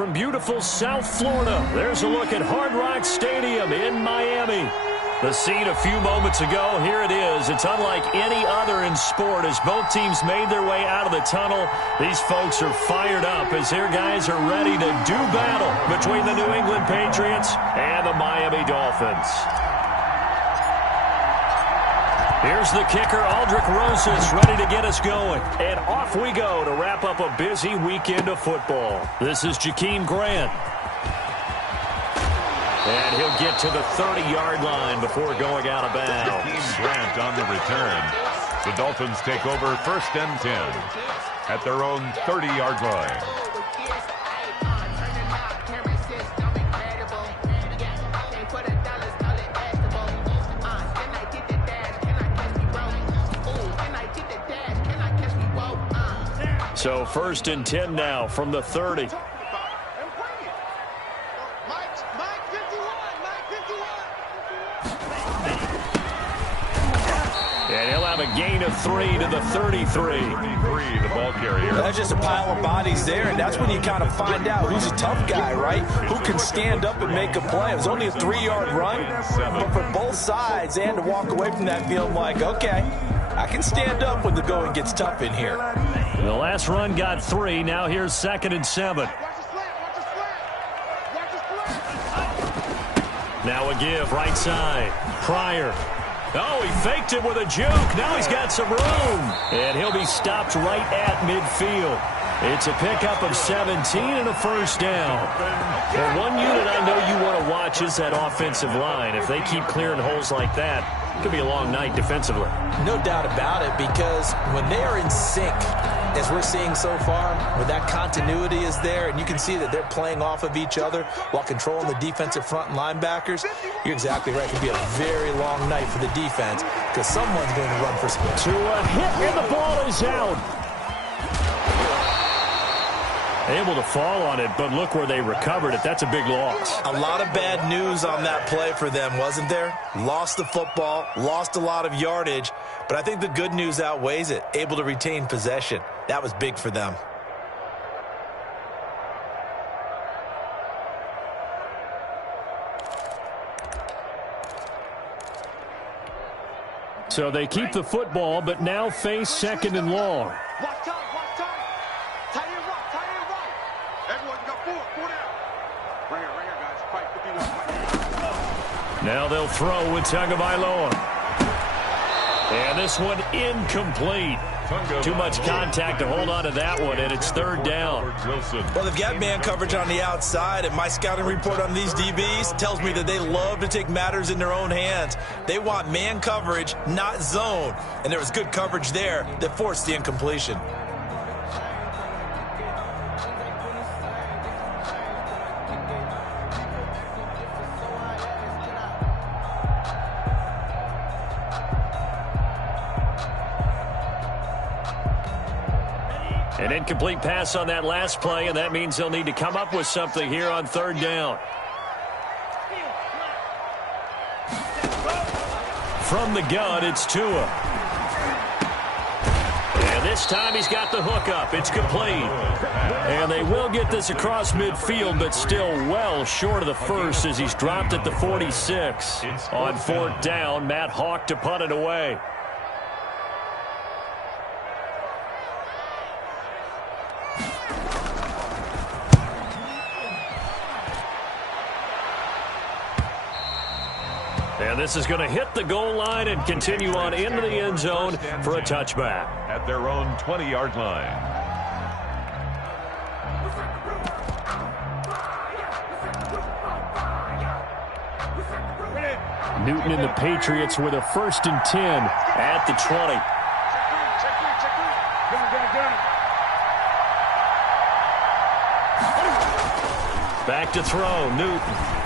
from beautiful South Florida. There's a look at Hard Rock Stadium in Miami. The scene a few moments ago, here it is. It's unlike any other in sport as both teams made their way out of the tunnel. These folks are fired up as their guys are ready to do battle between the New England Patriots and the Miami Dolphins. Here's the kicker, Aldrick Rosas, ready to get us going. And off we go to wrap up a busy weekend of football. This is Jakeem Grant. And he'll get to the 30-yard line before going out of bounds. Jakeem Grant on the return. The Dolphins take over 1st and 10 at their own 30-yard line. So 1st and 10 now from the 30. And he'll have a gain of 3 to the 33. 33, the ball carrier. That's just a pile of bodies there, and that's when you kind of find out who's a tough guy, right? Who can stand up and make a play. It was only a 3-yard run, but for both sides, and to walk away from that feeling like, okay, I can stand up when the going gets tough in here. The last run got 3. Now here's 2nd and 7. Now a give, right side. Pryor. Oh, he faked it with a juke. Now he's got some room. And he'll be stopped right at midfield. It's a pickup of 17 and a 1st down. Well, one unit I know you want to watch is that offensive line. If they keep clearing holes like that, it could be a long night defensively. No doubt about it, because when they are in sync, as we're seeing so far, when that continuity is there and you can see that they're playing off of each other while controlling the defensive front and linebackers, you're exactly right. It could be a very long night for the defense because someone's going to run for some. To a hit, and the ball is out. Able to fall on it, but look where they recovered it. That's a big loss. A lot of bad news on that play for them, wasn't there? Lost the football, lost a lot of yardage, but I think the good news outweighs it. Able to retain possession. That was big for them. So they keep the football, but now face 2nd and long. Now they'll throw with Tagovailoa. And this one incomplete. Too much contact to hold on to that one, and it's 3rd down. Well, they've got man coverage on the outside, and my scouting report on these DBs tells me that they love to take matters in their own hands. They want man coverage, not zone. And there was good coverage there that forced the incompletion. An incomplete pass on that last play, and that means they'll need to come up with something here on 3rd down. From the gun, it's Tua. And this time he's got the hook up. It's complete. And they will get this across midfield, but still well short of the 1st as he's dropped at the 46. On 4th down, Matt Hawk to punt it away. And this is going to hit the goal line and continue on into the end zone for a touchback. At their own 20-yard line. Newton and the Patriots with a 1st and 10 at the 20. Back to throw, Newton.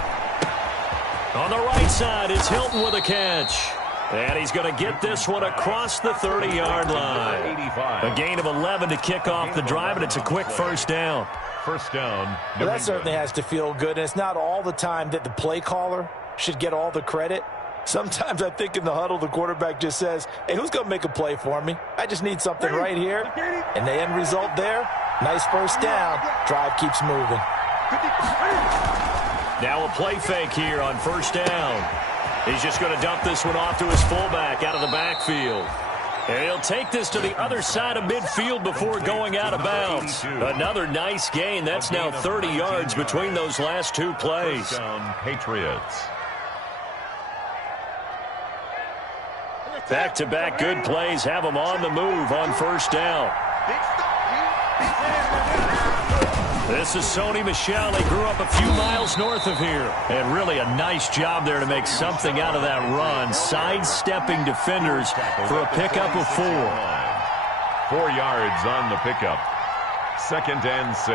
On the right side is Hilton with a catch. And he's going to get this one across the 30-yard line. A gain of 11 to kick off the drive, and it's a quick 1st down. 1st down. Well, that certainly has to feel good. And it's not all the time that the play caller should get all the credit. Sometimes I think in the huddle, the quarterback just says, hey, who's going to make a play for me? I just need something right here. And the end result there, nice 1st down. Drive keeps moving. Now a play fake here on first down. He's just going to dump this one off to his fullback out of the backfield. And he'll take this to the other side of midfield before going out of bounds. Another nice gain. That's now 30 yards between those last two plays. Patriots. Back-to-back good plays have them on the move on first down. This is Sony Michel. He grew up a few miles north of here. And really a nice job there to make something out of that run. Sidestepping defenders for a pickup of 4. 4 yards on the pickup. 2nd and 6.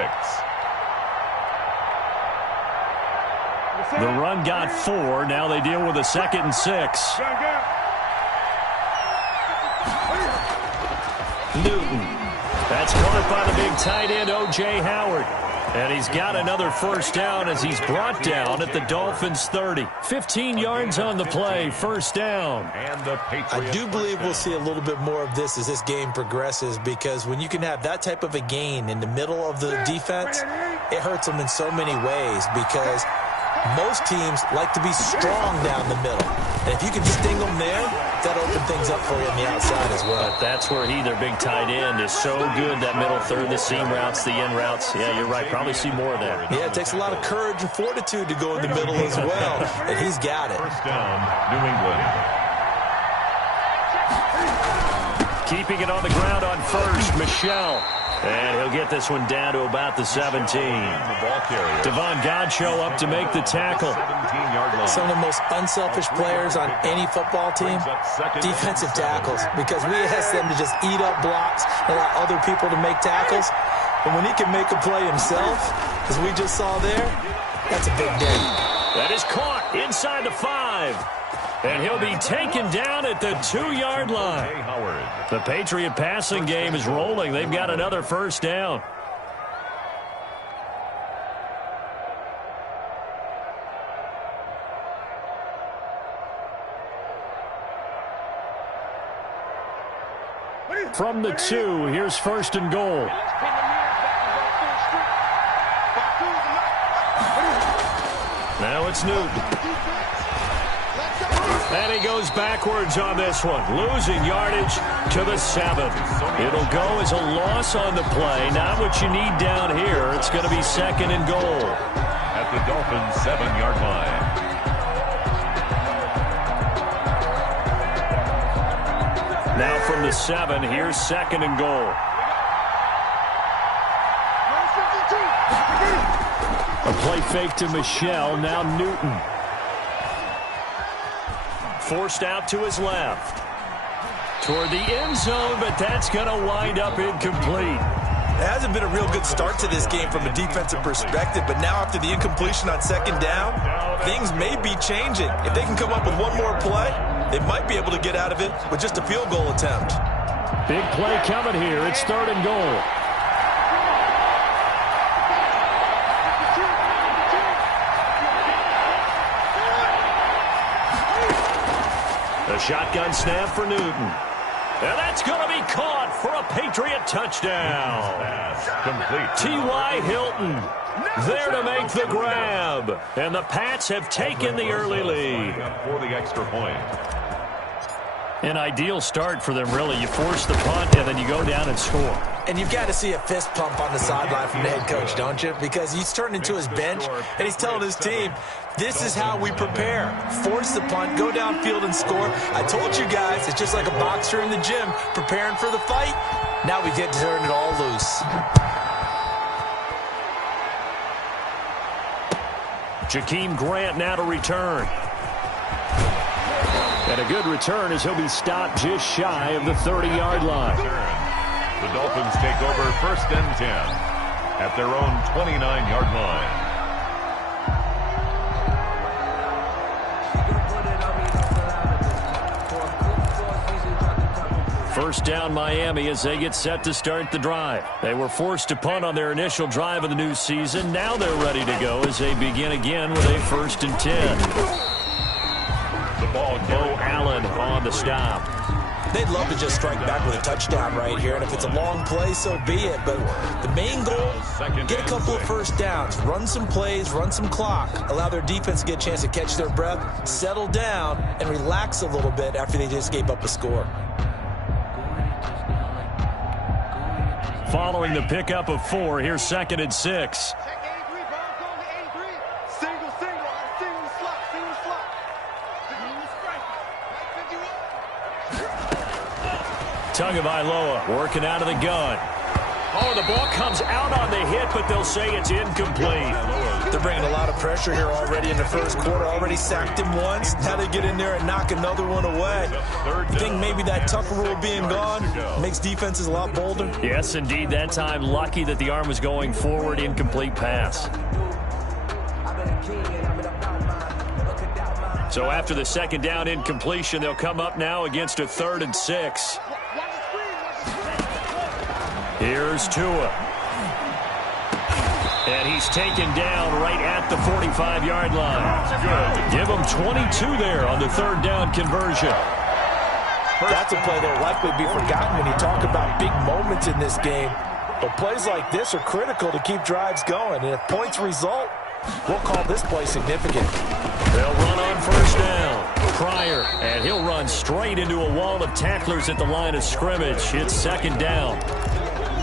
The run got 4. Now they deal with a 2nd and 6. Newton. That's caught by the big tight end, O.J. Howard. And he's got another first down as he's brought down at the Dolphins' 30. 15 yards on the play, first down. And the I do believe we'll see a little bit more of this as this game progresses, because when you can have that type of a gain in the middle of the defense, it hurts them in so many ways, because most teams like to be strong down the middle. And if you can sting them there, that'll open things up for you on the outside as well. But that's where their big tight end, is so good, that middle third, the seam routes, the in routes. Yeah, you're right. Probably see more of that. Yeah, it takes a lot of courage and fortitude to go in the middle as well. And he's got it. First down, New England. Keeping it on the ground on first, Michel. And he'll get this one down to about the 17. Devon Godchaux up to make the tackle. Some of the most unselfish players on any football team, defensive tackles, because we ask them to just eat up blocks and allow other people to make tackles. And when he can make a play himself, as we just saw there, that's a big day. That is caught inside the 5. And he'll be taken down at the 2-yard line. The Patriot passing game is rolling. They've got another first down. From the 2, here's first and goal. Now it's Newton. And he goes backwards on this one, losing yardage to the 7. It'll go as a loss on the play. Not what you need down here. It's going to be second and goal. At the Dolphins' 7-yard line. Now from the 7, here's second and goal. A play fake to Michel, now Newton. Forced out to his left. Toward the end zone, but that's going to wind up incomplete. It hasn't been a real good start to this game from a defensive perspective, but now after the incompletion on second down, things may be changing. If they can come up with one more play, they might be able to get out of it with just a field goal attempt. Big play coming here. It's third and goal. A shotgun snap for Newton. And that's going to be caught for a Patriot touchdown. Complete. T.Y. Hilton there to make the grab. And the Pats have taken the early lead. For the extra point. An ideal start for them, really. You force the punt, and then you go down and score. And you've got to see a fist pump on the sideline from the head coach, don't you? Because he's turned into his bench, and he's telling his team, this is how we prepare. Force the punt, go downfield and score. I told you guys, it's just like a boxer in the gym preparing for the fight. Now we get to turn it all loose. Jakeem Grant now to return. And a good return as he'll be stopped just shy of the 30-yard line. The Dolphins take over first and 10 at their own 29-yard line. First down Miami as they get set to start the drive. They were forced to punt on their initial drive of the new season. Now they're ready to go as they begin again with a first and 10. The ball, Bo Allen on the stop. They'd love to just strike back with a touchdown right here, and if it's a long play, so be it. But the main goal, get a couple of first downs, run some plays, run some clock, allow their defense to get a chance to catch their breath, settle down, and relax a little bit after they just gave up a score. Following the pickup of 4, here's 2nd and 6. Tagovailoa working out of the gun. Oh, the ball comes out on the hit, but they'll say it's incomplete. They're bringing a lot of pressure here already in the first quarter. Already sacked him once. Now they get in there and knock another one away. I think maybe that Tucker rule being gone makes defenses a lot bolder. Yes, indeed. That time, lucky that the arm was going forward. Incomplete pass. So after the 2nd down incompletion, they'll come up now against a 3rd and 6. Here's Tua. And he's taken down right at the 45-yard line. Give him 22 there on the 3rd down conversion. That's a play that will likely be forgotten when you talk about big moments in this game. But plays like this are critical to keep drives going. And if points result, we'll call this play significant. They'll run on 1st down. Pryor, and he'll run straight into a wall of tacklers at the line of scrimmage. It's 2nd down.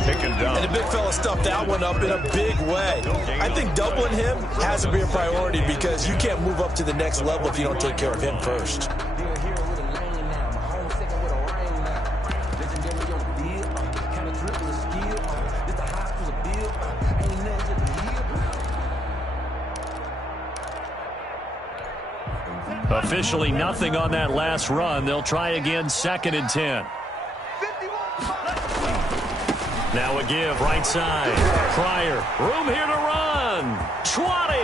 And the big fella stuffed that one up in a big way. I think doubling him has to be a priority because you can't move up to the next level if you don't take care of him first. Officially nothing on that last run. They'll try again, 2nd and 10. Now a give, right side. Pryor, room here to run. 20.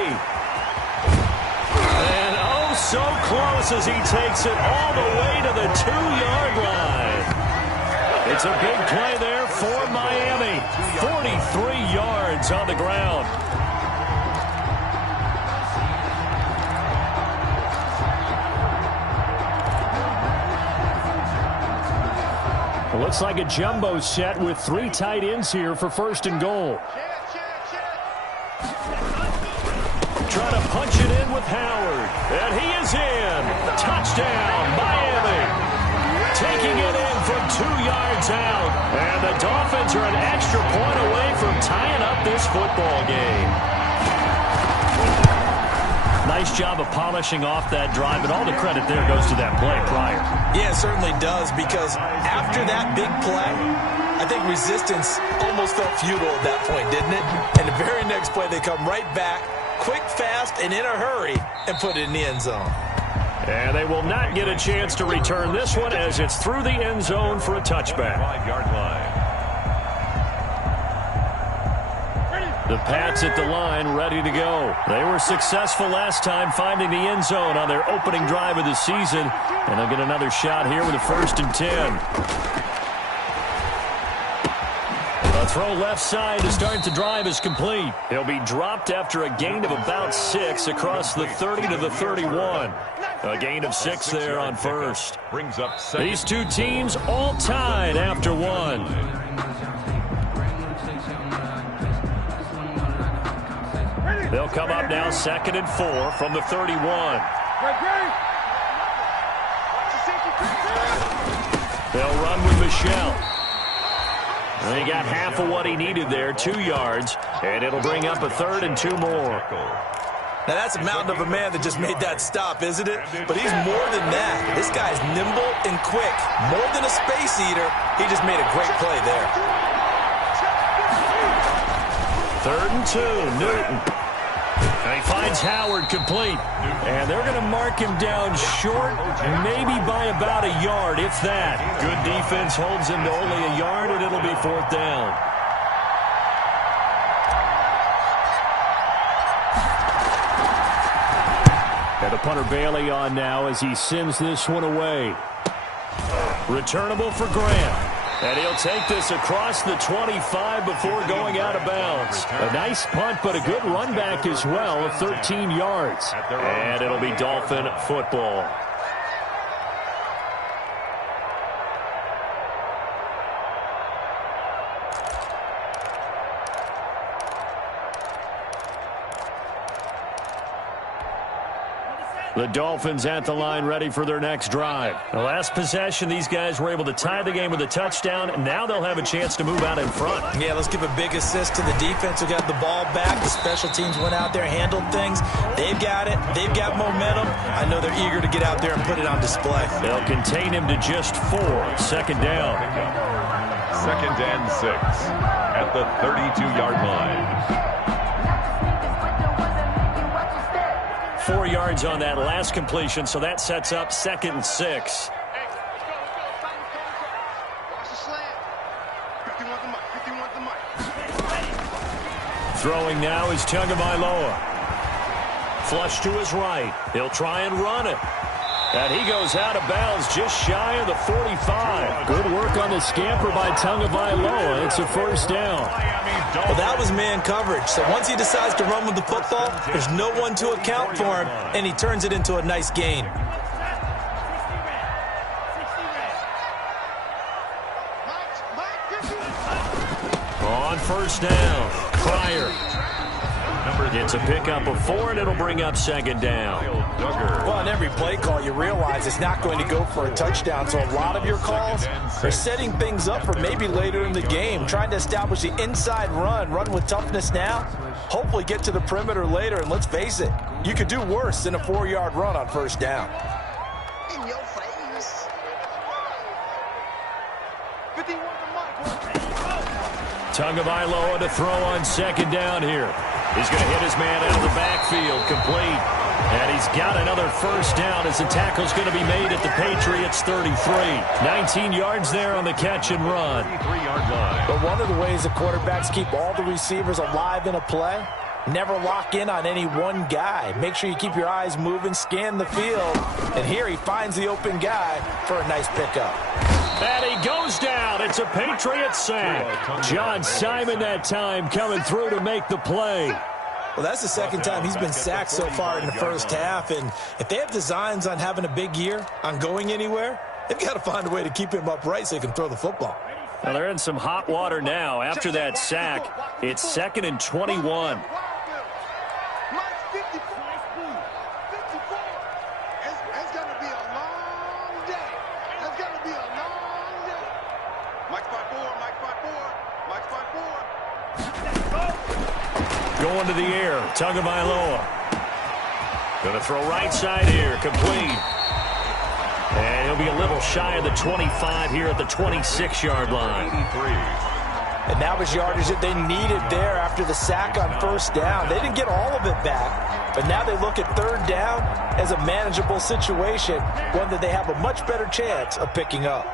And oh, so close as he takes it all the way to the 2-yard line. It's a big play there for Miami. 43 yards on the ground. Looks like a jumbo set with 3 tight ends here for 1st and goal. Trying to punch it in with Howard. And he is in. Touchdown, Miami. Taking it in from 2 yards out. And the Dolphins are an extra point away from tying up this football game. Nice job of polishing off that drive, and all the credit there goes to that play, Pryor. Yeah, it certainly does, because after that big play, I think resistance almost felt futile at that point, didn't it? And the very next play, they come right back, quick, fast, and in a hurry, and put it in the end zone. And they will not get a chance to return this one as it's through the end zone for a touchback. 5-yard line. The Pats at the line, ready to go. They were successful last time finding the end zone on their opening drive of the season. And they'll get another shot here with a 1st and 10. A throw left side to start the drive is complete. He'll be dropped after a gain of about 6 across the 30 to the 31. A gain of 6 there on 1st. Brings up These two teams all tied after 1. They'll come up now 2nd and 4 from the 31. They'll run with Michelle. And he got half of what he needed there, 2 yards, and it'll bring up a 3rd and 2 more. Now that's a mountain of a man that just made that stop, isn't it? But he's more than that. This guy's nimble and quick. More than a space eater, he just made a great play there. 3rd and 2, Newton. And he finds Howard complete. And they're going to mark him down short, maybe by about a yard, if that. Good defense holds him to only a yard, and it'll be 4th down. And the punter Bailey on now as he sends this one away. Returnable for Grant. And he'll take this across the 25 before going out of bounds. A nice punt, but a good run back as well of 13 yards. And it'll be Dolphin football. The Dolphins at the line ready for their next drive. The last possession, these guys were able to tie the game with a touchdown, and now they'll have a chance to move out in front. Yeah, let's give a big assist to the defense who got the ball back. The special teams went out there, handled things. They've got it. They've got momentum. I know they're eager to get out there and put it on display. They'll contain him to just 4. Second down. 2nd and 6 at the 32-yard line. 4 yards on that last completion, so that sets up 2nd and 6. Throwing now is Tagovailoa. Flush to his right. He'll try and run it. And he goes out of bounds just shy of the 45. Good work on the scamper by Tagovailoa. It's a first down. Well, that was man coverage. So once he decides to run with the football, there's no one to account for him, and he turns it into a nice gain. On first down, Pryor. It's a pickup of 4, and it'll bring up 2nd down. Well, on every play call, you realize it's not going to go for a touchdown. So a lot of your calls are setting things up for maybe later in the game, trying to establish the inside run with toughness now, hopefully get to the perimeter later. And let's face it, you could do worse than a 4-yard run on first down. In your face. Tagovailoa to throw on 2nd down here. He's going to hit his man out of the backfield, complete. And he's got another first down as the tackle's going to be made at the Patriots 33. 19 yards there on the catch and run. 3-yard line. But one of the ways the quarterbacks keep all the receivers alive in a play, never lock in on any one guy. Make sure you keep your eyes moving, scan the field. And here he finds the open guy for a nice pickup. And he goes down. It's a Patriots sack. John Simon that time coming through to make the play. Well, that's the second time he's been sacked so far in the first half. And if they have designs on having a big year, on going anywhere, they've got to find a way to keep him upright so he can throw the football. Well, they're in some hot water now. After that sack, it's 2nd and 21. Going to the air, Tagovailoa. Going to throw right side here, complete. And he'll be a little shy of the 25 here at the 26-yard line. 83. And that was yardage that they needed there after the sack on first down. They didn't get all of it back, but now they look at 3rd down as a manageable situation, one that they have a much better chance of picking up.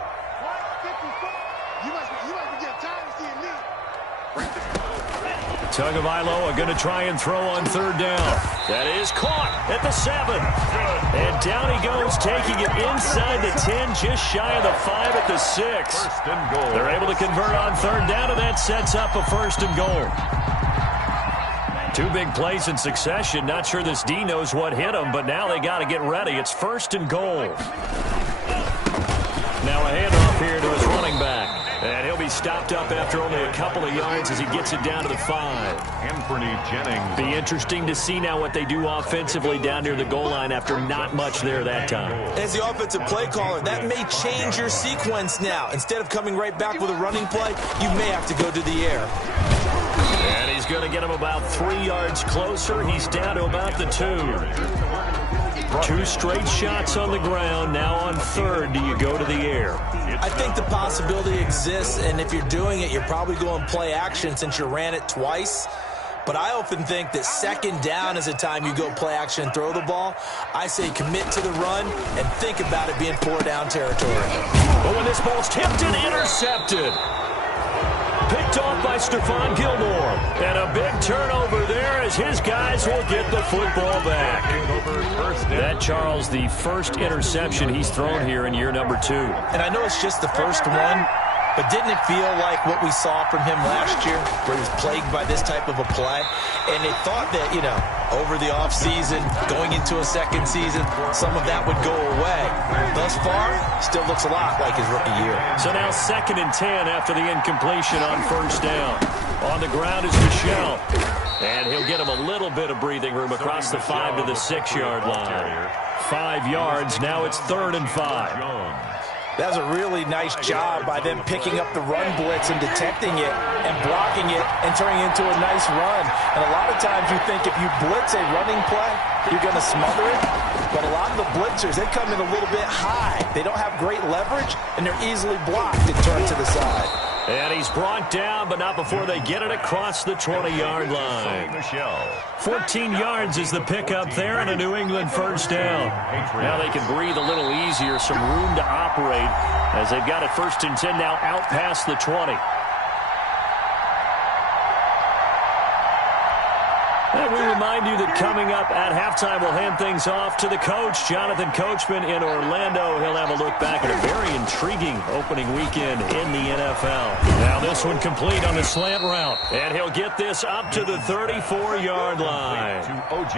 Tagovailoa going to try and throw on 3rd down. That is caught at the 7. And down he goes, taking it inside the 10, just shy of the 5 at the 6. First and goal. They're able to convert on 3rd down, and that sets up a 1st and goal. 2 big plays in succession. Not sure this D knows what hit him, but now they got to get ready. It's 1st and goal. Now a handoff here to his running back. And he'll be stopped up after only a couple of yards as he gets it down to the 5. Anthony Jennings. Be interesting to see now what they do offensively down near the goal line after not much there that time. As the offensive play caller, that may change your sequence now. Instead of coming right back with a running play, you may have to go to the air. And he's going to get him about 3 yards closer. He's down to about the 2. 2 straight shots on the ground. Now on 3rd, do you go to the air? I think the possibility exists, and if you're doing it, you're probably going play action since you ran it twice. But I often think that 2nd down is the time you go play action and throw the ball. I say commit to the run and think about it being 4-down territory. But when this ball's tipped and intercepted. Picked off by Stephon Gilmore. And a big turnover there as his guys will get the football back. That, Charles, the first interception he's thrown here in year number 2. And I know it's just the first one, but didn't it feel like what we saw from him last year, where he was plagued by this type of a play? And they thought that, you know, over the offseason, going into a second season, some of that would go away. Thus far, still looks a lot like his rookie year. So now 2nd and 10 after the incompletion on first down. On the ground is Michel. And he'll get him a little bit of breathing room across the 5 to the 6-yard line. 5 yards. Now it's 3rd and 5. That was a really nice job by them picking up the run blitz and detecting it and blocking it and turning it into a nice run. And a lot of times you think if you blitz a running play, you're going to smother it. But a lot of the blitzers, they come in a little bit high. They don't have great leverage, and they're easily blocked and turned to the side. And he's brought down, but not before they get it across the 20-yard line. 14 yards is the pickup there, and a New England first down. Now they can breathe a little easier, some room to operate, as they've got it 1st and 10 now out past the 20. And we remind you that coming up at halftime, we'll hand things off to the coach, Jonathan Coachman in Orlando. He'll have a look back at a very intriguing opening weekend in the NFL. Now this one complete on the slant route, and he'll get this up to the 34-yard line.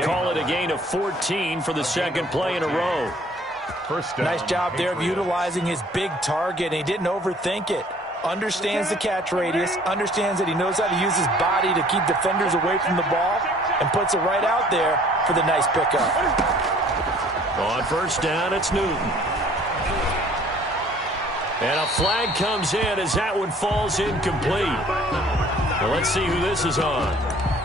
Call it a gain of 14 for the second play in a row. Nice job there of utilizing his big target, and he didn't overthink it. Understands the catch radius, understands that he knows how to use his body to keep defenders away from the ball, and puts it right out there for the nice pickup. On first down, it's Newton. And a flag comes in as that one falls incomplete. Well, let's see who this is on.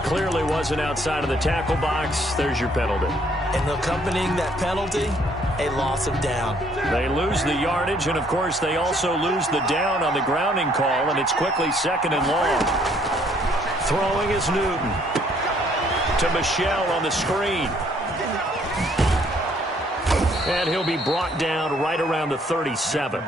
Clearly wasn't outside of the tackle box. There's your penalty. And accompanying that penalty, a loss of down. They lose the yardage, and, of course, they also lose the down on the grounding call, and it's quickly 2nd and long. Throwing is Newton. To Michelle on the screen. And he'll be brought down right around the 37.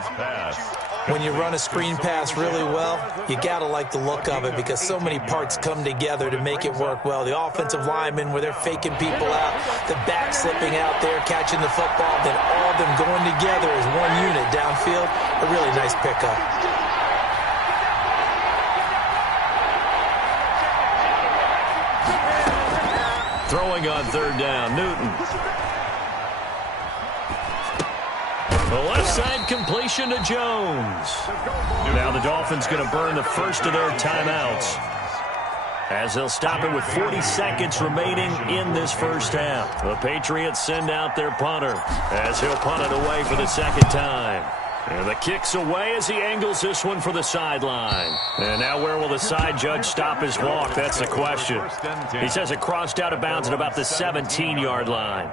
When you run a screen pass really well, you got to like the look of it because so many parts come together to make it work well. The offensive linemen, where they're faking people out, the back slipping out there, catching the football, then all of them going together as one unit downfield. A really nice pickup. Throwing on 3rd down, Newton. The left side completion to Jones. Now the Dolphins going to burn the first of their timeouts, as they'll stop it with 40 seconds remaining in this first half. The Patriots send out their punter, as he'll punt it away for the second time. And the kick's away as he angles this one for the sideline. And now where will the side judge stop his walk? That's the question. He says it crossed out of bounds at about the 17-yard line.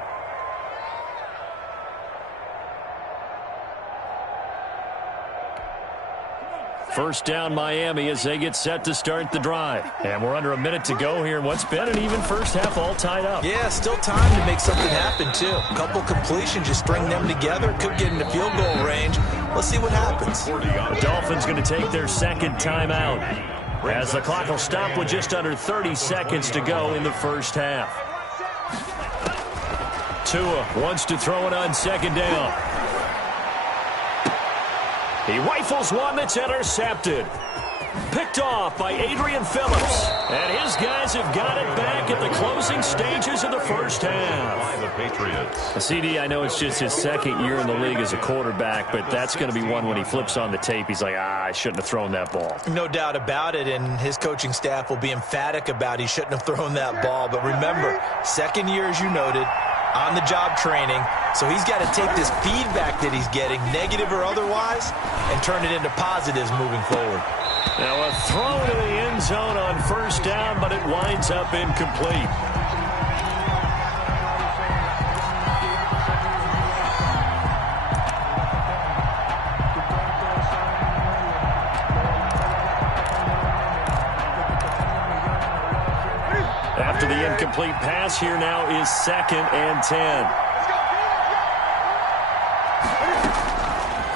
First down Miami as they get set to start the drive. And we're under a minute to go here in what's been an even first half, all tied up. Yeah, still time to make something happen, too. A couple completions, you string them together, could get into field goal range. Let's see what happens. The Dolphins going to take their second timeout, as the clock will stop with just under 30 seconds to go in the first half. Tua wants to throw it on second down. He rifles one that's intercepted. Picked off by Adrian Phillips. And his guys have got it back at the closing stages of the first half. The Patriots. CD, I know it's just his second year in the league as a quarterback, but that's going to be one when he flips on the tape. He's like, I shouldn't have thrown that ball. No doubt about it, and his coaching staff will be emphatic about he shouldn't have thrown that ball. But remember, second year, as you noted, on-the-job training. So he's got to take this feedback that he's getting, negative or otherwise, and turn it into positives moving forward. Now a throw to the end zone on first down, but it winds up incomplete. After the incomplete pass, here now is 2nd and 10.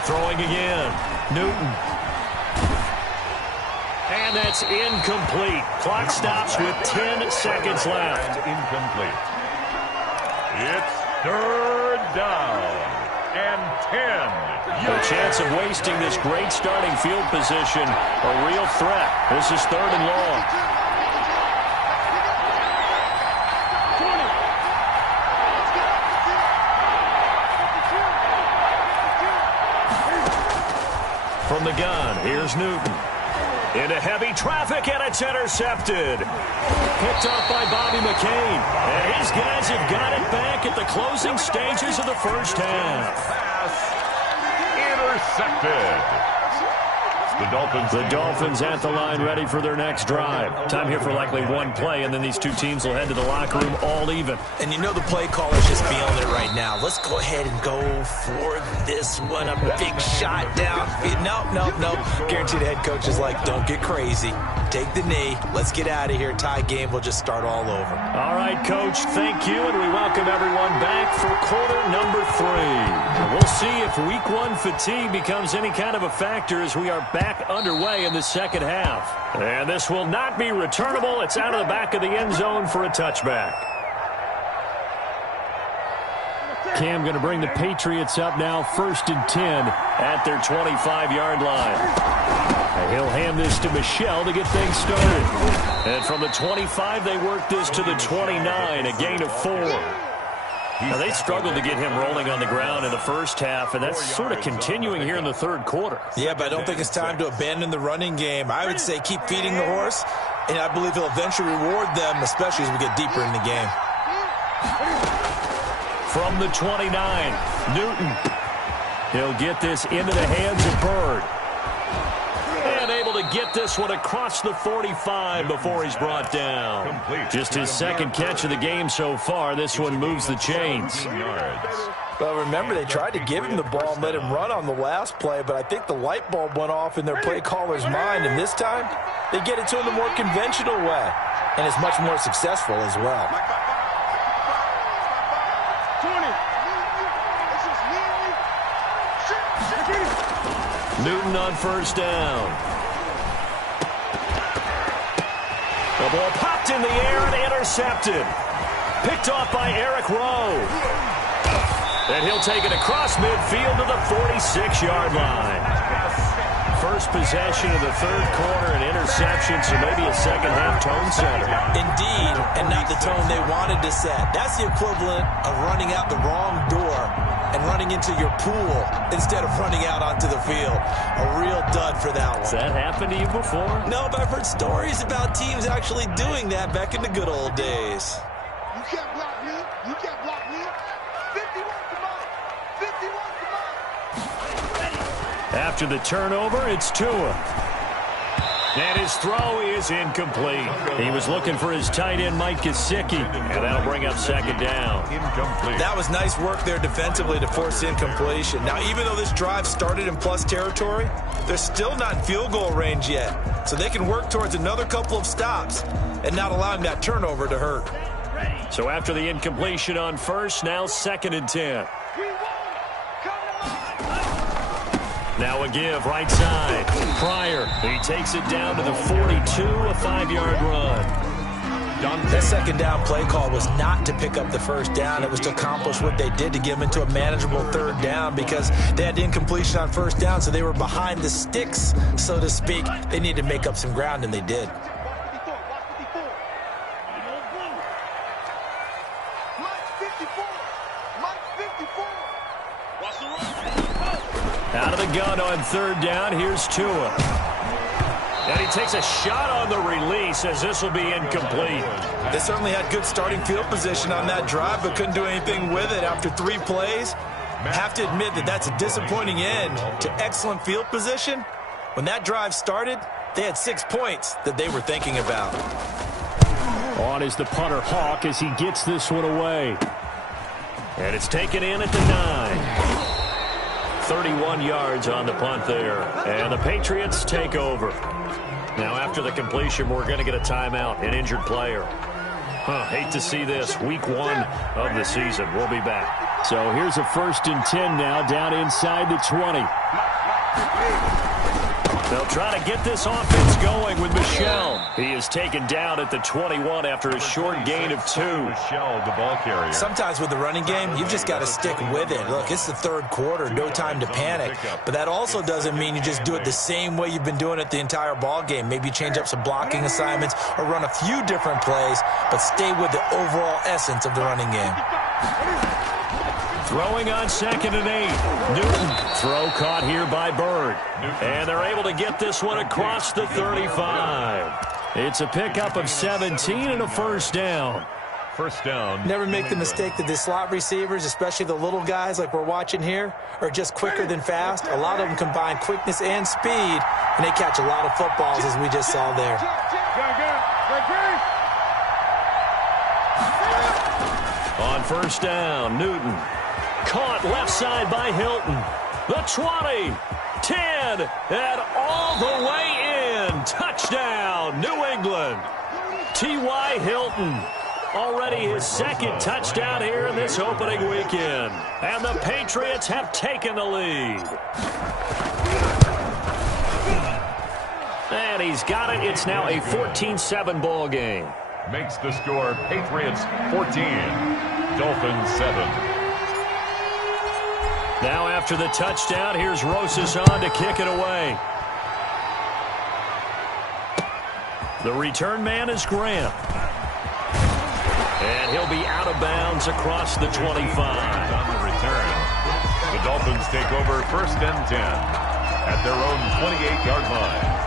Throwing again, Newton. And that's incomplete. Clock stops with 10 seconds left. Incomplete. It's 3rd down and 10. The chance of wasting this great starting field position, a real threat. This is 3rd and long. From the gun, here's Newton. Into heavy traffic, and it's intercepted. Picked off by Bobby McCain. And his guys have got it back at the closing stages of the first half. Intercepted. The Dolphins at the line, ready for their next drive. Time here for likely one play, and then these two teams will head to the locker room all even. And you know the play caller's just feeling it right now. Let's go ahead and go for this one. A big shot down. Nope. Guaranteed the head coach is like, don't get crazy. Take the knee. Let's get out of here. Tie game. We'll just start all over. All right, Coach. Thank you, and we welcome everyone back for quarter number 3. We'll see if week 1 fatigue becomes any kind of a factor as we are back underway in the second half. And this will not be returnable. It's out of the back of the end zone for a touchback. Cam going to bring the Patriots up now, 1st and 10 at their 25-yard line. And he'll hand this to Michel to get things started. And from the 25, they work this to the 29, a gain of 4. Now, they struggled to get him rolling on the ground in the first half, and that's sort of continuing here in the third quarter. Yeah, but I don't think it's time to abandon the running game. I would say keep feeding the horse, and I believe he'll eventually reward them, especially as we get deeper in the game. From the 29, Newton. He'll get this into the hands of Bird. And able to get this one across the 45 before he's brought down. Just his second catch of the game so far. This one moves the chains. Well, remember, they tried to give him the ball and let him run on the last play, but I think the light bulb went off in their play caller's mind, and this time they get it to him the more conventional way, and it's much more successful as well. Newton on first down. The ball popped in the air and intercepted. Picked off by Eric Rowe. And he'll take it across midfield to the 46-yard line. First possession of the third quarter, an interception, so maybe a second-half tone setter. Indeed, and not the tone they wanted to set. That's the equivalent of running out the wrong door and running into your pool instead of running out onto the field. A real dud for that one. Has that happened to you before? No, but I've heard stories about teams actually doing that back in the good old days. You can't block me. You can't block me. 51 to mine. 51 to mine. After the turnover, it's Tua. And his throw is incomplete. He was looking for his tight end, Mike Gesicki, and that'll bring up second down. Incomplete. That was nice work there defensively to force incompletion. Now, even though this drive started in plus territory, they're still not in field goal range yet. So they can work towards another couple of stops and not allowing that turnover to hurt. So after the incompletion on first, now 2nd and 10. Now a give, right side. Pryor, he takes it down to the 42, a 5-yard run. That second down play call was not to pick up the first down. It was to accomplish what they did, to get them into a manageable third down, because they had incompletion on first down, so they were behind the sticks, so to speak. They needed to make up some ground, and they did. Out of the gun on third down, here's Tua. And he takes a shot on the release as this will be incomplete. They certainly had good starting field position on that drive, but couldn't do anything with it after 3 plays. Have to admit that that's a disappointing end to excellent field position. When that drive started, they had 6 points that they were thinking about. On is the punter, Hawk, as he gets this one away. And it's taken in at the 9. 31 yards on the punt there. And the Patriots take over. Now, after the completion, we're going to get a timeout, an injured player. Hate to see this. Week 1 of the season. We'll be back. So here's a 1st and 10 now, down inside the 20. They'll try to get this offense going with Michel. He is taken down at the 21 after a short gain of 2. Michel, the ball carrier. Sometimes with the running game, you've just got to stick with it. Look, it's the third quarter, no time to panic. But that also doesn't mean you just do it the same way you've been doing it the entire ball game. Maybe change up some blocking assignments or run a few different plays, but stay with the overall essence of the running game. Throwing on 2nd and 8. Newton. Throw caught here by Bird. And they're able to get this one across the 35. It's a pickup of 17 and a first down. First down. Never make the mistake that the slot receivers, especially the little guys like we're watching here, are just quicker than fast. A lot of them combine quickness and speed, and they catch a lot of footballs, as we just saw there. On first down, Newton. Caught left side by Hilton. The 20, 10, and all the way in. Touchdown, New England. T.Y. Hilton. Already his second touchdown here in this opening weekend. And the Patriots have taken the lead. And he's got it. It's now a 14-7 ball game. Makes the score Patriots 14, Dolphins 7. Now after the touchdown, here's Rosas on to kick it away. The return man is Graham. And he'll be out of bounds across the 25. On the return, the Dolphins take over 1st and 10 at their own 28-yard line.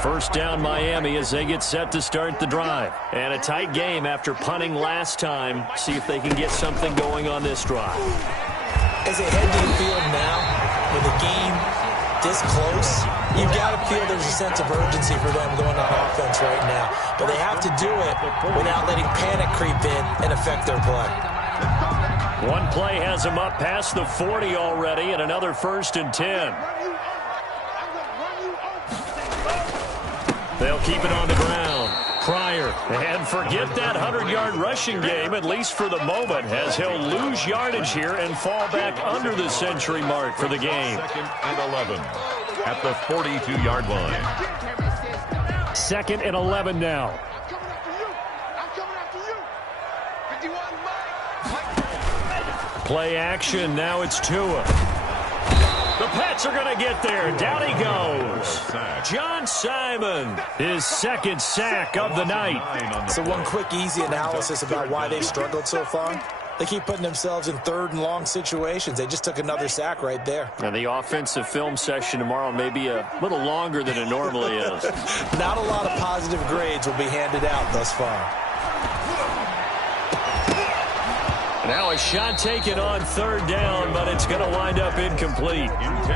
First down Miami as they get set to start the drive. And a tight game after punting last time. See if they can get something going on this drive. As they head to the field now, with the game this close, you've got to feel there's a sense of urgency for them going on offense right now. But they have to do it without letting panic creep in and affect their play. One play has them up past the 40 already, and another 1st and 10. They'll keep it on the ground. Pryor, and forget that 100-yard rushing game, at least for the moment, as he'll lose yardage here and fall back under the century mark for the game. 2nd and 11 at the 42-yard line. 2nd and 11 now. Play action, now it's Tua. The Pats are going to get there. Down he goes. John Simon, his 2nd sack of the night. So one quick, easy analysis about why they've struggled so far. They keep putting themselves in 3rd and long situations. They just took another sack right there. And the offensive film session tomorrow may be a little longer than it normally is. Not a lot of positive grades will be handed out thus far. Now a shot taken on 3rd down, but it's going to wind up incomplete.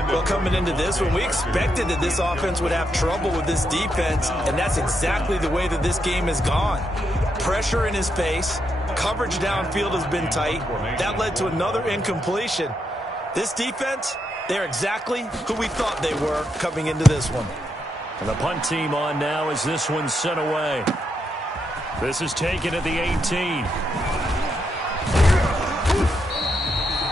Well, coming into this one, we expected that this offense would have trouble with this defense, and that's exactly the way that this game has gone. Pressure in his face, coverage downfield has been tight. That led to another incompletion. This defense, they're exactly who we thought they were coming into this one. And the punt team on now as this one's sent away. This is taken at the 18.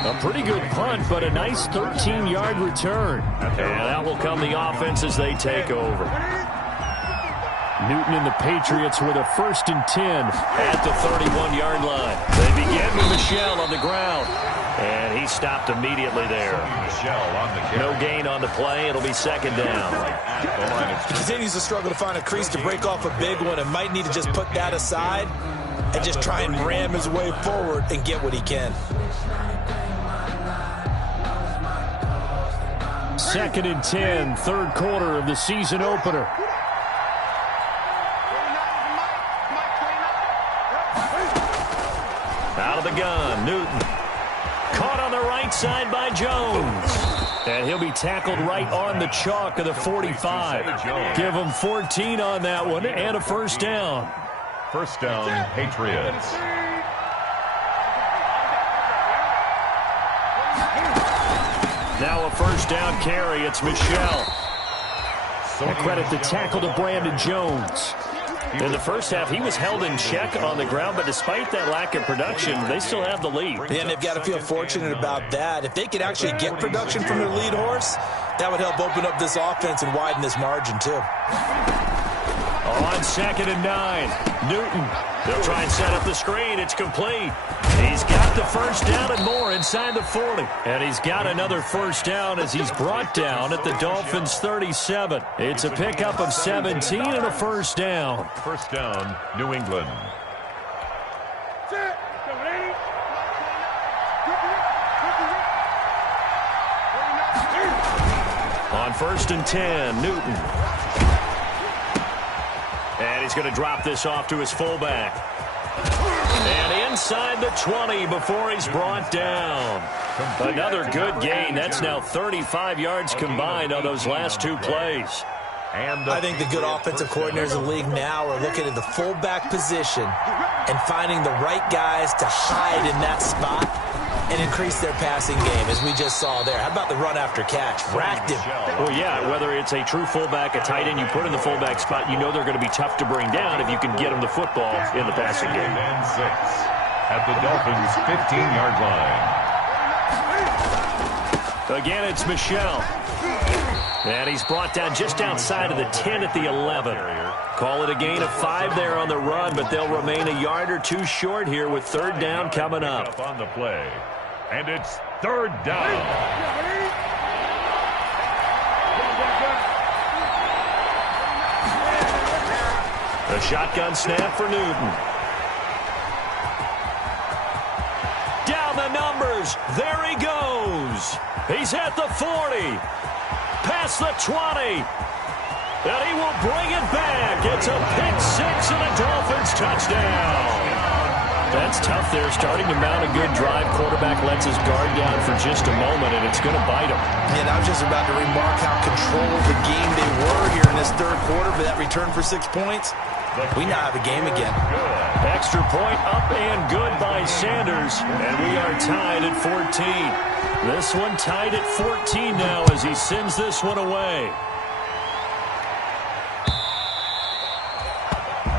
A pretty good punt, but a nice 13-yard return. And that will come the offense as they take over. Newton and the Patriots with a 1st and 10 at the 31-yard line. They begin with Michel on the ground. And he stopped immediately there. No gain on the play. It'll be 2nd down. He continues to struggle to find a crease to break off a big one and might need to just put that aside and just try and ram his way forward and get what he can. 2nd and 10, 3rd quarter of the season opener. Out of the gun, Newton. Caught on the right side by Jones. And he'll be tackled right on the chalk of the 45. Give him 14 on that one and a 1st down. 1st down, Patriots. Now a 1st down carry. It's Michel. And credit the tackle to Brandon Jones. In the first half, he was held in check on the ground, but despite that lack of production, they still have the lead. And they've got to feel fortunate about that. If they could actually get production from their lead horse, that would help open up this offense and widen this margin, too. On 2nd and 9, Newton. They'll try and set up the screen. It's complete. He's got the first down and more inside the 40. And he's got another first down as he's brought down at the Dolphins' 37. It's a pickup of 17 and a first down. First down, New England. On 1st and 10, Newton. And he's going to drop this off to his fullback. And inside the 20 before he's brought down. Another good gain. That's now 35 yards combined on those last 2 plays. I think the good offensive coordinators in the league now are looking at the fullback position and finding the right guys to hide in that spot and increase their passing game, as we just saw there. How about the run after catch? Racked him. Well, yeah, whether it's a true fullback, a tight end you put in the fullback spot, you know they're going to be tough to bring down if you can get them the football in the passing game. And 6 at the Dolphins' 15-yard line. Again, it's Michel. And he's brought down just outside of the 10 at the 11. Call it a gain of 5 there on the run, but they'll remain a yard or 2 short here with 3rd down coming up. On the play. And it's 3rd down. A shotgun snap for Newton. Down the numbers. There he goes. He's at the 40. Past the 20. And he will bring it back. It's a pick-6 and a Dolphins touchdown. That's tough there, starting to mount a good drive. Quarterback lets his guard down for just a moment, and it's going to bite him. And I was just about to remark how controlled the game they were here in this 3rd quarter for that return for 6 points. We now have a game again. Extra point up and good by Sanders, and we are tied at 14. This one tied at 14 now as he sends this one away.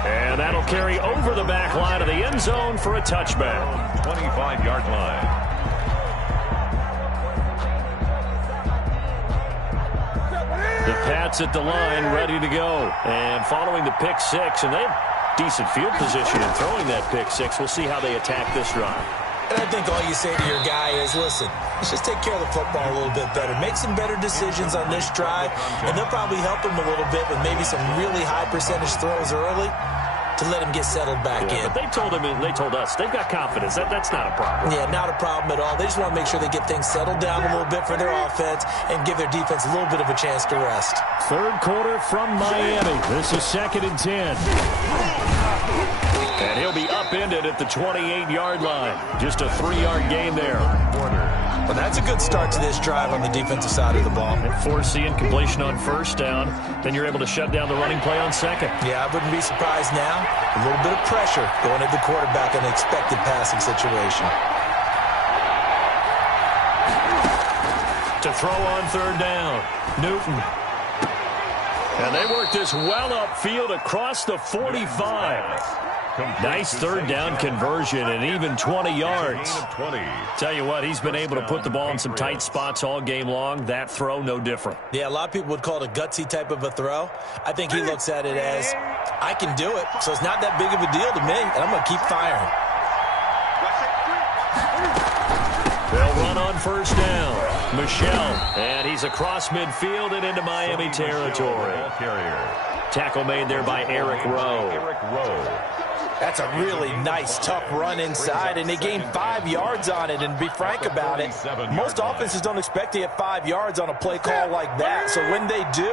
And that'll carry over the back line of the end zone for a touchback. 25-yard line. The Pats at the line, ready to go. And following the pick-6, and they have decent field position in throwing that pick-6. We'll see how they attack this drive. And I think all you say to your guy is, listen, let's just take care of the football a little bit better. Make some better decisions on this drive, and they'll probably help him a little bit with maybe some really high percentage throws early to let him get settled back in. But they told him, and they told us, they've got confidence. That's not a problem. Yeah, not a problem at all. They just want to make sure they get things settled down a little bit for their offense and give their defense a little bit of a chance to rest. 3rd quarter from Miami. This is 2nd and 10. And he'll be upended at the 28-yard line. Just a 3-yard gain there. Well, that's a good start to this drive on the defensive side of the ball. Forcing completion on 1st down. Then you're able to shut down the running play on 2nd. Yeah, I wouldn't be surprised now. A little bit of pressure going at the quarterback in an expected passing situation. To throw on 3rd down, Newton. And they work this well upfield across the 45. Nice 3rd down conversion and even 20 yards. Tell you what, he's been able to put the ball in some tight spots all game long. That throw, no different. Yeah, a lot of people would call it a gutsy type of a throw. I think he looks at it as, I can do it, so it's not that big of a deal to me, and I'm going to keep firing. They'll run on 1st down. Michel, and he's across midfield and into Miami territory. Tackle made there by Eric Rowe. That's a really nice, tough run inside, and they gained 5 yards on it. And to be frank about it, most offenses don't expect to get 5 yards on a play call like that. So when they do,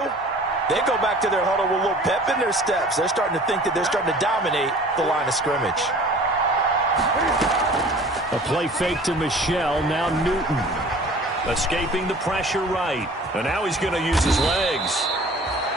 they go back to their huddle with a little pep in their steps. They're starting to think that they're starting to dominate the line of scrimmage. A play fake to Michel, now Newton. Escaping the pressure right. And now he's going to use his legs.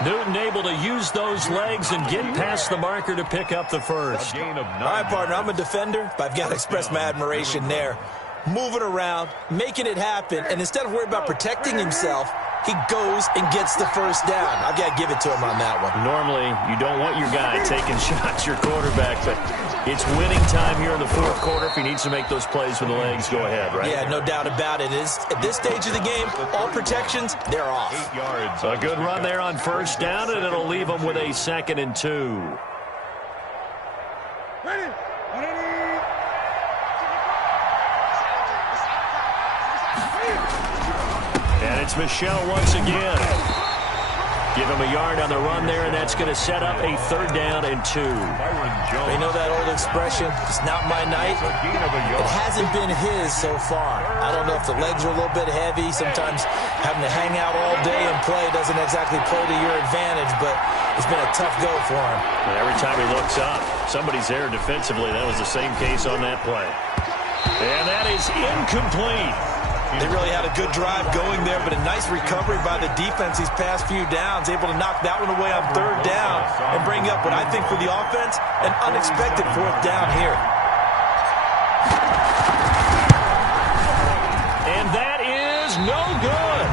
Newton able to use those legs and get past the marker to pick up the first. All right, partner, I'm a defender, but I've got to express my admiration there. Moving around, making it happen, and instead of worrying about protecting himself, he goes and gets the first down. I've got to give it to him on that one. Normally, you don't want your guy taking shots, your quarterback, but it's winning time here in the fourth quarter. If he needs to make those plays with the legs, go ahead, right? Yeah, no doubt about it. At this stage of the game, all protections, they're off. 8 yards. A good run there on first down, and it'll leave them with a 2nd and 2. And it's Michelle once again. Give him a yard on the run there, and that's going to set up a 3rd down and 2. You know that old expression, it's not my night? It hasn't been his so far. I don't know if the legs are a little bit heavy. Sometimes having to hang out all day and play doesn't exactly play to your advantage, but it's been a tough go for him. And every time he looks up, somebody's there defensively. That was the same case on that play. And that is incomplete. They really had a good drive going there, but a nice recovery by the defense these past few downs, able to knock that one away on 3rd down and bring up what I think for the offense, an unexpected 4th down here. And that is no good.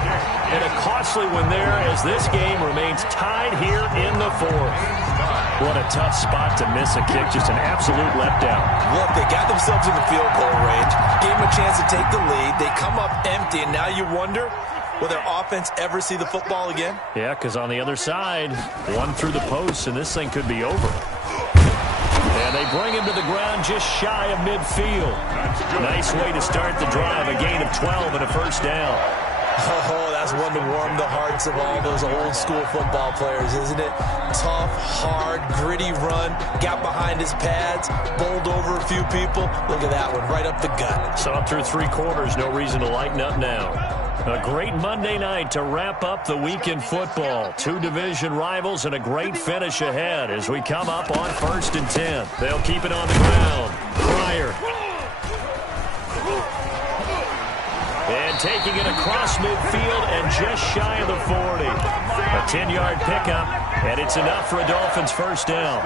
And a costly one there as this game remains tied here in the 4th. What a tough spot to miss a kick. Just an absolute letdown. Look, they got themselves in the field goal range, gave them a chance to take the lead. They come up empty, and now you wonder, will their offense ever see the football again? Yeah, because on the other side, one through the post, and this thing could be over. And they bring him to the ground just shy of midfield. Nice way to start the drive. A gain of 12 and a 1st down. Oh, that's one to warm the hearts of all those old-school football players, isn't it? Tough, hard, gritty run, got behind his pads, bowled over a few people. Look at that one, right up the gut. Saw through 3 quarters, no reason to lighten up now. A great Monday night to wrap up the week in football. 2 division rivals and a great finish ahead as we come up on 1st and 10. They'll keep it on the ground. Pryor. And taking it across midfield and just shy of the 40. A 10-yard pickup, and it's enough for a Dolphins 1st down.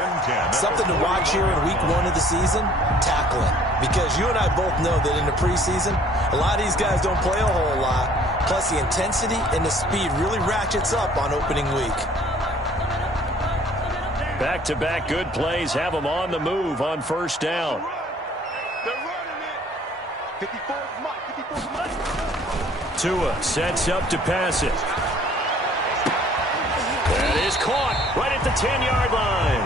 Something to watch here in week 1 of the season, tackling. Because you and I both know that in the preseason, a lot of these guys don't play a whole lot. Plus, the intensity and the speed really ratchets up on opening week. Back-to-back good plays have them on the move on 1st down. They're running it. 54 mark, 54 mark. Tua sets up to pass it. That is caught right at the 10-yard line.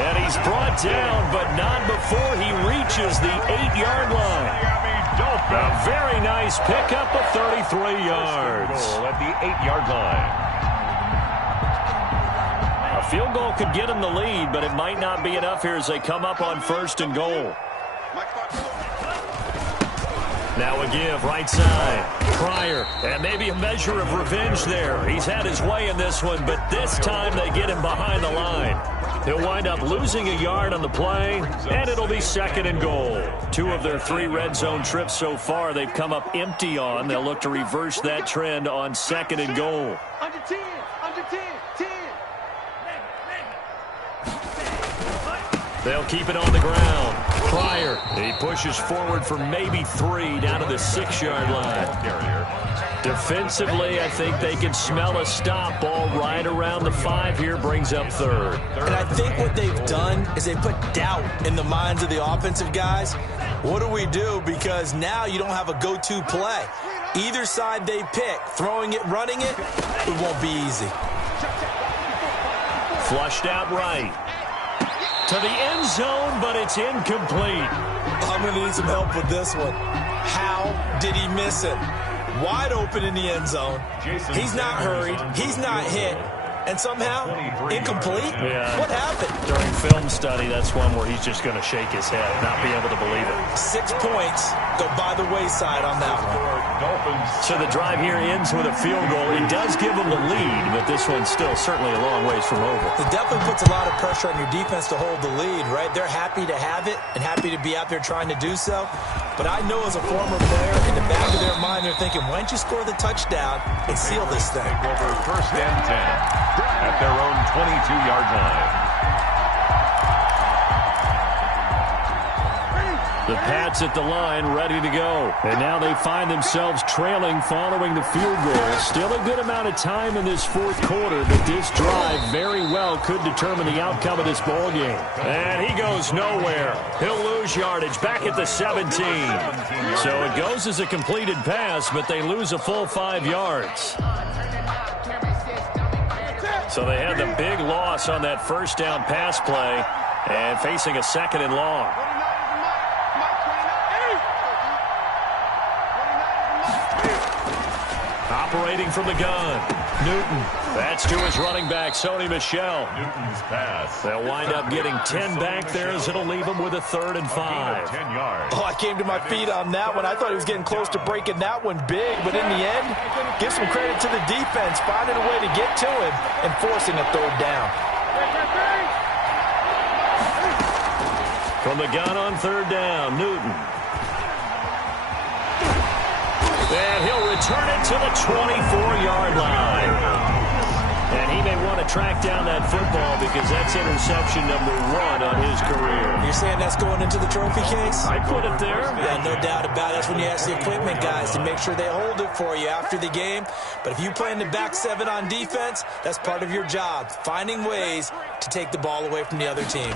And he's brought down, but not before he reaches the 8-yard line. A very nice pickup of 33 yards. At the 8-yard line. A field goal could get him the lead, but it might not be enough here as they come up on 1st and goal. Now a give, right side. Pryor, and maybe a measure of revenge there. He's had his way in this one, but this time they get him behind the line. He'll wind up losing a yard on the play, and it'll be 2nd and goal. 2 of their 3 red zone trips so far they've come up empty on. They'll look to reverse that trend on 2nd and goal. Under 10, under 10, 10. They'll keep it on the ground. Pryor, he pushes forward for maybe 3 down to the 6-yard line. Defensively, I think they can smell a stop. Ball right around the 5 here, brings up 3rd. And I think what they've done is they put doubt in the minds of the offensive guys. What do we do? Because now you don't have a go-to play. Either side they pick, throwing it, running it, it won't be easy. Flushed out right. To the end zone, but it's incomplete. I'm going to need some help with this one. How did he miss it? Wide open in the end zone. He's not hurried. He's not hit. And somehow, incomplete? Yeah. What happened? During film study, that's one where he's just going to shake his head, not be able to believe it. 6 points go by the wayside on that one. So the drive here ends with a field goal. It does give them the lead, but this one's still certainly a long ways from over. It definitely puts a lot of pressure on your defense to hold the lead, right? They're happy to have it and happy to be out there trying to do so. But I know as a former player, in the back of their mind, they're thinking, why don't you score the touchdown and seal this thing? Over 1st and 10 at their own 22-yard line. The Pats at the line, ready to go. And now they find themselves trailing following the field goal. Still a good amount of time in this fourth quarter, but this drive very well could determine the outcome of this ball game. And he goes nowhere. He'll lose yardage back at the 17. So it goes as a completed pass, but they lose a full 5 yards. So they had the big loss on that first down pass play and facing a second and long. Operating from the gun, Newton. That's to his running back, Sony Michel. Newton's pass. They'll wind up getting 10 back there as it'll leave them with a 3rd and 5. 10 yards. Oh, I came to my feet on that one. I thought he was getting close to breaking that one big, but in the end, give some credit to the defense, finding a way to get to him and forcing a 3rd down. From the gun on 3rd down, Newton. And he'll return it to the 24-yard line. And he may want to track down that football because that's interception number 1 on his career. You're saying that's going into the trophy case? I put it there. Yeah, no doubt about it. That's when you ask the equipment guys to make sure they hold it for you after the game. But if you play in the back 7 on defense, that's part of your job, finding ways to take the ball away from the other team.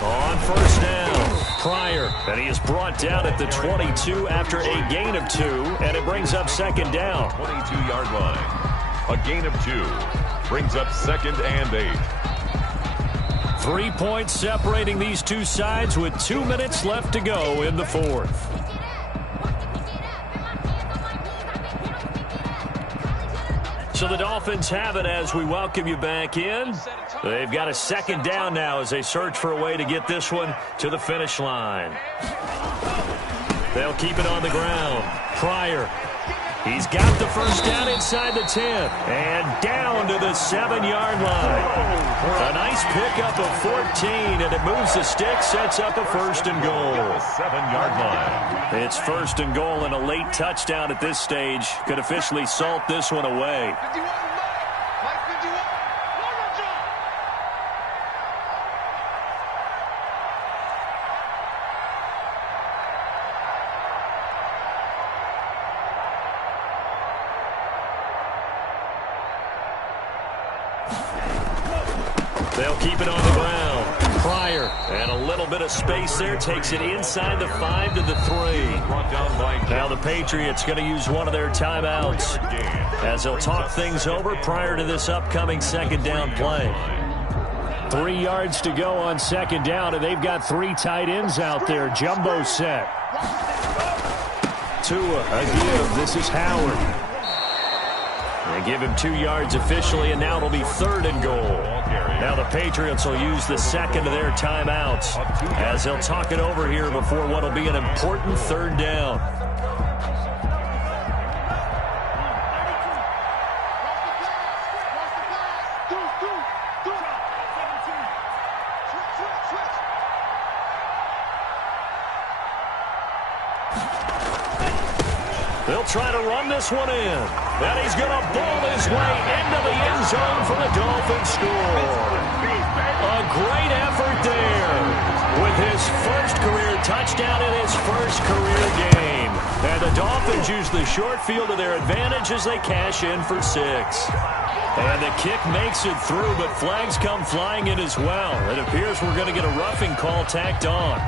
On 1st down, Pryor, and he is brought down at the 22 after a gain of 2, and it brings up 2nd down. 22-yard line. A gain of 2 brings up 2nd and 8. 3 points separating these two sides with 2 minutes left to go in the 4th. So the Dolphins have it as we welcome you back in. They've got a 2nd down now as they search for a way to get this one to the finish line. They'll keep it on the ground. Pryor. He's got the 1st down inside the 10 and down to the 7-yard line. A nice pickup of 14, and it moves the stick, sets up a 1st and goal. 7-yard line. It's 1st and goal, and a late touchdown at this stage could officially salt this one away. They'll keep it on the ground. Pryor, and a little bit of space there, takes it inside the 5 to the 3. Now the Patriots going to use one of their timeouts as they'll talk things over prior to this upcoming 2nd down play. 3 yards to go on 2nd down, and they've got 3 tight ends out there. Jumbo set. Tua, a give. This is Howard. They give him 2 yards officially, and now it'll be 3rd and goal. Now the Patriots will use the 2nd of their timeouts as they'll talk it over here before what will be an important 3rd down. They'll try to run this one in. And he's going to ball his way into the end zone for the Dolphins score. A great effort there with his first career touchdown in his first career game. And the Dolphins use the short field to their advantage as they cash in for 6. And the kick makes it through, but flags come flying in as well. It appears we're going to get a roughing call tacked on.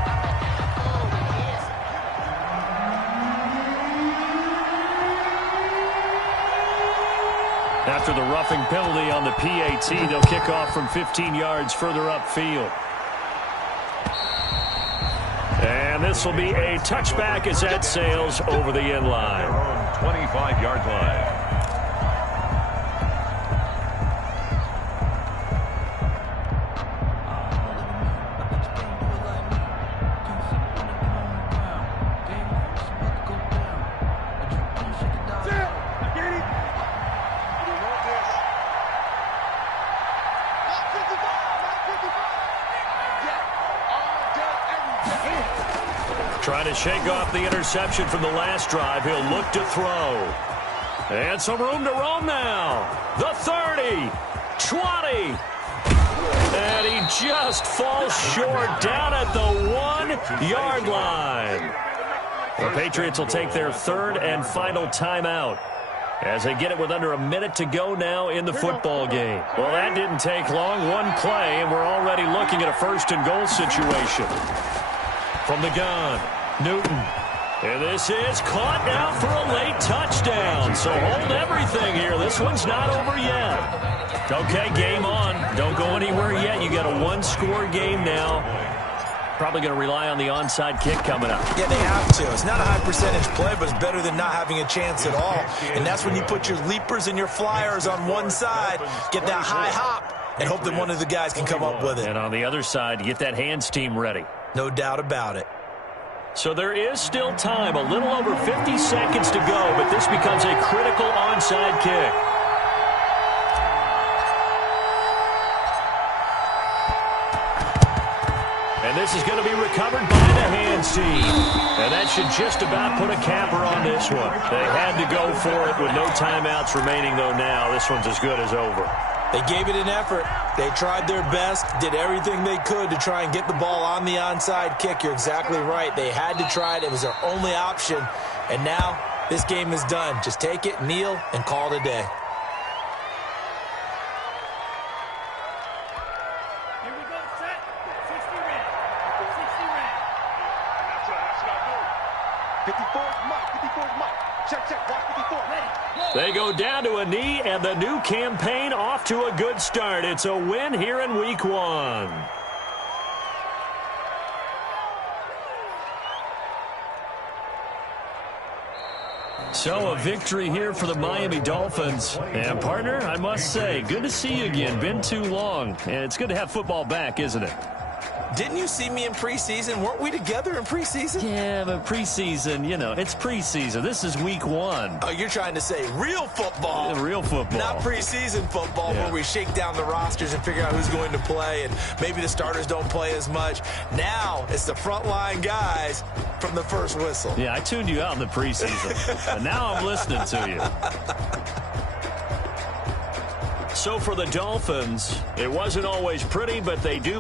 After the roughing penalty on the PAT, they'll kick off from 15 yards further upfield. And this will be a touchback as that sails over the end line. 25-yard line. Trying to shake off the interception from the last drive. He'll look to throw. And some room to roam now. The 30, 20. And he just falls short down at the 1-yard line. The Patriots will take their third and final timeout as they get it with under a minute to go now in the football game. Well, that didn't take long. One play, and we're already looking at a first-and-goal situation. From the gun, Newton. And this is caught now for a late touchdown. So hold everything here. This one's not over yet. Okay, game on. Don't go anywhere yet. You got a one-score game now. Probably going to rely on the onside kick coming up. Yeah, they have to. It's not a high-percentage play, but it's better than not having a chance at all. And that's when you put your leapers and your flyers on one side, get that high hop, and hope that one of the guys can come up with it. And on the other side, get that hands team ready. No doubt about it. So there is still time, a little over 50 seconds to go, but this becomes a critical onside kick. And this is going to be recovered by the hands team. And that should just about put a capper on this one. They had to go for it with no timeouts remaining, though now. This one's as good as over. They gave it an effort. They tried their best, did everything they could to try and get the ball on the onside kick. You're exactly right. They had to try it. It was their only option. And now this game is done. Just take it, kneel, and call it a day. Here we go, set. 60 red. 60 red. That's what I do. 54 is Mike. 54 is Mike. Check, check. Watch 54. Ready. Go. They go down to a knee, and the new campaign off to a good start. It's a win here in Week 1. So a victory here for the Miami Dolphins. And, partner, I must say, good to see you again. Been too long. And it's good to have football back, isn't it? Didn't you see me in preseason? Weren't we together in preseason? Yeah, but preseason, you know, it's preseason. This is Week 1. Oh, you're trying to say real football. Real football. Not preseason football where we shake down the rosters and figure out who's going to play, and maybe the starters don't play as much. Now it's the frontline guys from the first whistle. Yeah, I tuned you out in the preseason. And now I'm listening to you. So for the Dolphins, it wasn't always pretty, but they do